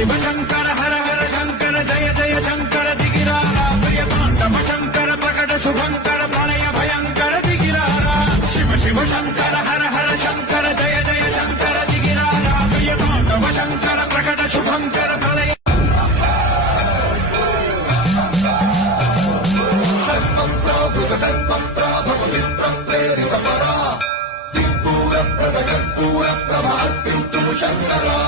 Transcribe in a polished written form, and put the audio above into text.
శివ శంకర హర హర శంకర జయ జయ శంకర దిగిరారా ప్రియ తాండవ శంకర ప్రకట శుభంకర ప్రళయ భయంకర దిగిరారా శివ శివ శంకర హర హర శంకర జయ జయ శంకర దిగిరారా ప్రియ తాండవ శంకర ప్రకట శుభంకర ప్రళయ కర్పూర ప్రభార్పింతుము శంకరా